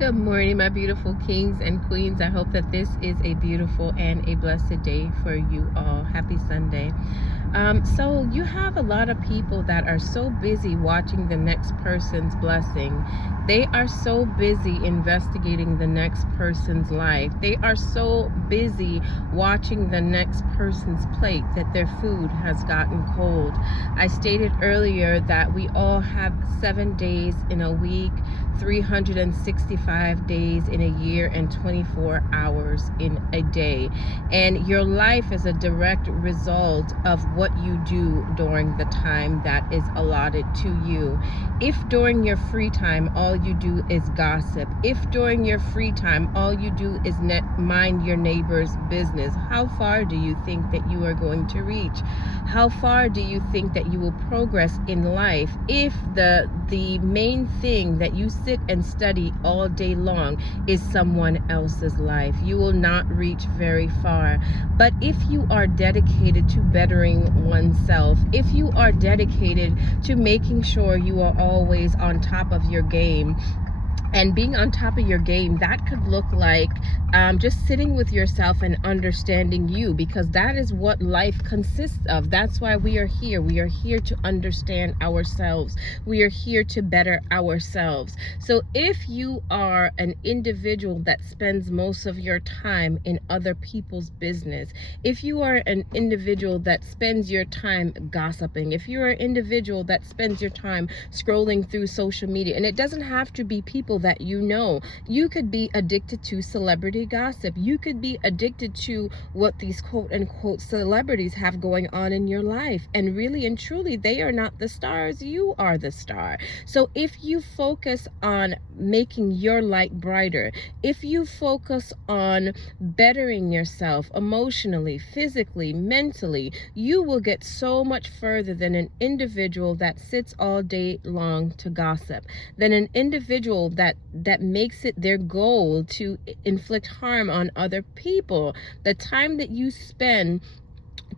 Good morning, my beautiful kings and queens. I hope that this is a beautiful and a blessed day for you all. Happy Sunday. So you have a lot of people that are so busy watching the next person's blessing. They are so busy investigating the next person's life. They are so busy watching the next person's plate that their food has gotten cold. I stated earlier that we all have 7 days in a week, 365 days in a year, and 24 hours in a day. And your life is a direct result of what you do during the time that is allotted to you. If during your free time all you do is gossip, if during your free time all you do is mind your neighbor's business, how far do you think that you are going to reach? How far do you think that you will progress in life if the main thing that you sit and study all day long is someone else's life? You will not reach very far. But if you are dedicated to bettering oneself, if you are dedicated to making sure you are always on top of your game, and being on top of your game, that could look like just sitting with yourself and understanding you, because that is what life consists of. That's why we are here. We are here to understand ourselves. We are here to better ourselves. So if you are an individual that spends most of your time in other people's business, if you are an individual that spends your time gossiping, if you're an individual that spends your time scrolling through social media, and it doesn't have to be people that you know. You could be addicted to celebrity gossip. You could be addicted to what these quote unquote celebrities have going on in your life. And really and truly, they are not the stars. You are the star. So if you focus on making your light brighter, if you focus on bettering yourself emotionally, physically, mentally, you will get so much further than an individual that sits all day long to gossip, than an individual that makes it their goal to inflict harm on other people. The time that you spend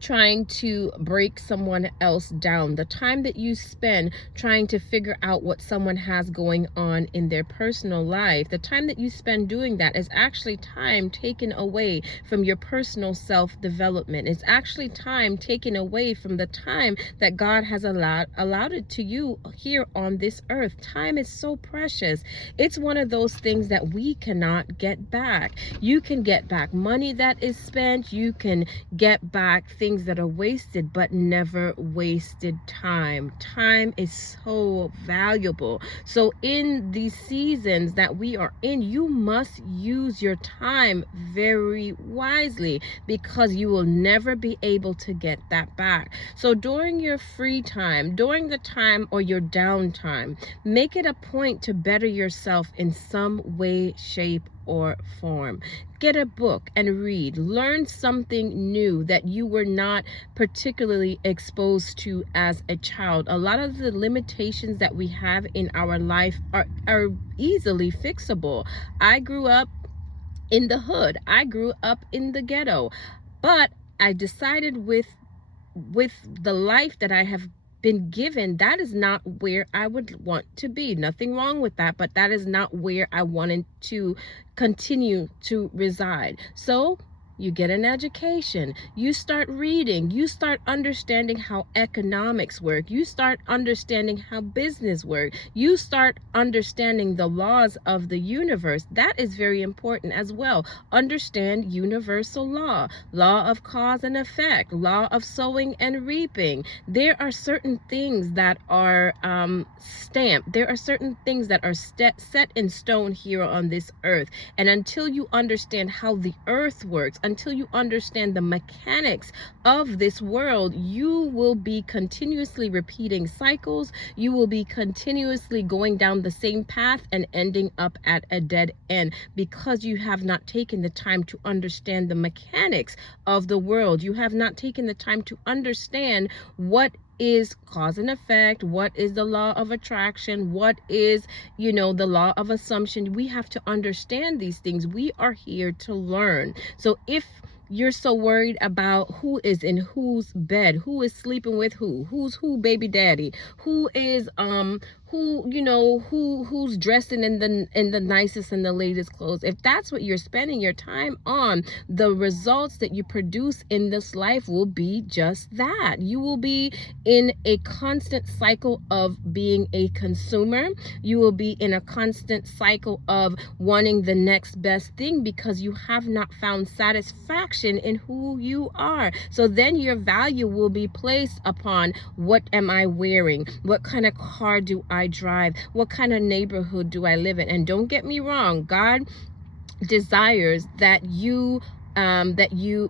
trying to break someone else down, the time that you spend trying to figure out what someone has going on in their personal life, the time that you spend doing that is actually time taken away from your personal self-development. It's actually time taken away from the time that God has allowed it to you here on this earth. Time is so precious. It's one of those things that we cannot get back. You can get back money that is spent. You can get back things that are wasted, but never wasted time. Time is so valuable. So in these seasons that we are in, you must use your time very wisely, because you will never be able to get that back. So during your free time, during the time or your downtime, make it a point to better yourself in some way, shape, or form. Get a book and read. Learn something new that you were not particularly exposed to as a child. A lot of the limitations that we have in our life are easily fixable. I grew up in the hood. I grew up in the ghetto. But I decided with the life that I have been given, that is not where I would want to be. Nothing wrong with that, but that is not where I wanted to continue to reside. So you get an education, you start reading, you start understanding how economics work, you start understanding how business work, you start understanding the laws of the universe. That is very important as well. Understand universal law, law of cause and effect, law of sowing and reaping. There are certain things that are stamped. There are certain things that are set in stone here on this earth. And until you understand how the earth works, until you understand the mechanics of this world, you will be continuously repeating cycles. You will be continuously going down the same path and ending up at a dead end, because you have not taken the time to understand the mechanics of the world. You have not taken the time to understand what is cause and effect, what is the law of attraction, what is, the law of assumption. We have to understand these things. We are here to learn. So if you're so worried about who is in whose bed, who is sleeping with who's who baby daddy, who's dressing in the nicest and the latest clothes. If that's what you're spending your time on, the results that you produce in this life will be just that. You will be in a constant cycle of being a consumer. You will be in a constant cycle of wanting the next best thing because you have not found satisfaction in who you are. So then your value will be placed upon, what am I wearing? What kind of car do I drive? What kind of neighborhood do I live in? And don't get me wrong, God desires that you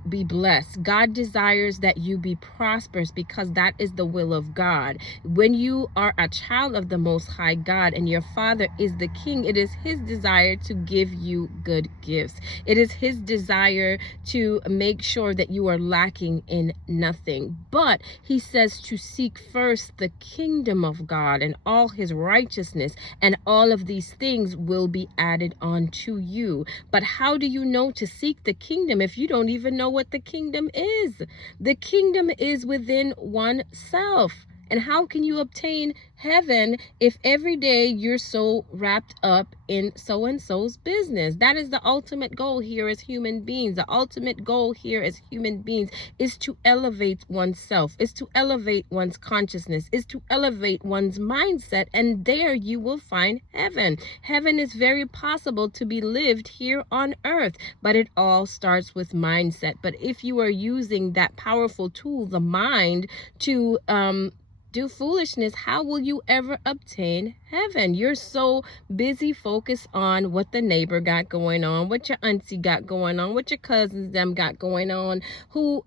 be blessed. God desires that you be prosperous, because that is the will of God. When you are a child of the Most High God and your Father is the King, it is His desire to give you good gifts. It is His desire to make sure that you are lacking in nothing. But He says to seek first the kingdom of God and all His righteousness, and all of these things will be added on to you. But how do you know to seek the kingdom if you don't even know what the kingdom is? The kingdom is within oneself. And how can you obtain heaven if every day you're so wrapped up in so-and-so's business? That is the ultimate goal here as human beings. The ultimate goal here as human beings is to elevate oneself, is to elevate one's consciousness, is to elevate one's mindset, and there you will find heaven. Heaven is very possible to be lived here on earth, but it all starts with mindset. But if you are using that powerful tool, the mind, to do foolishness, how will you ever obtain heaven? You're so busy focused on what the neighbor got going on, what your auntie got going on, what your cousins them got going on, who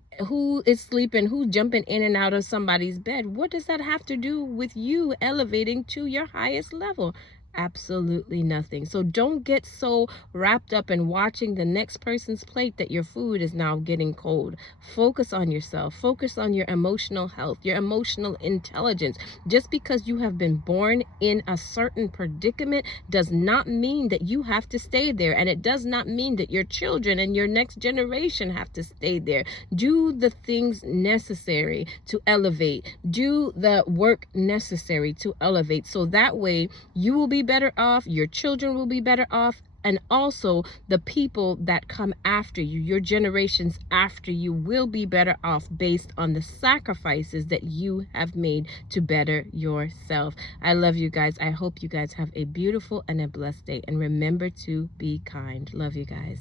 is sleeping, who's jumping in and out of somebody's bed. What does that have to do with you elevating to your highest level? Absolutely nothing. So don't get so wrapped up in watching the next person's plate that your food is now getting cold. Focus on yourself. Focus on your emotional health, your emotional intelligence. Just because you have been born in a certain predicament does not mean that you have to stay there. And it does not mean that your children and your next generation have to stay there. Do the things necessary to elevate. Do the work necessary to elevate. So that way you will be better off, your children will be better off, and also the people that come after you, your generations after you, will be better off based on the sacrifices that you have made to better yourself. I love you guys. I hope you guys have a beautiful and a blessed day, and remember to be kind. Love you guys.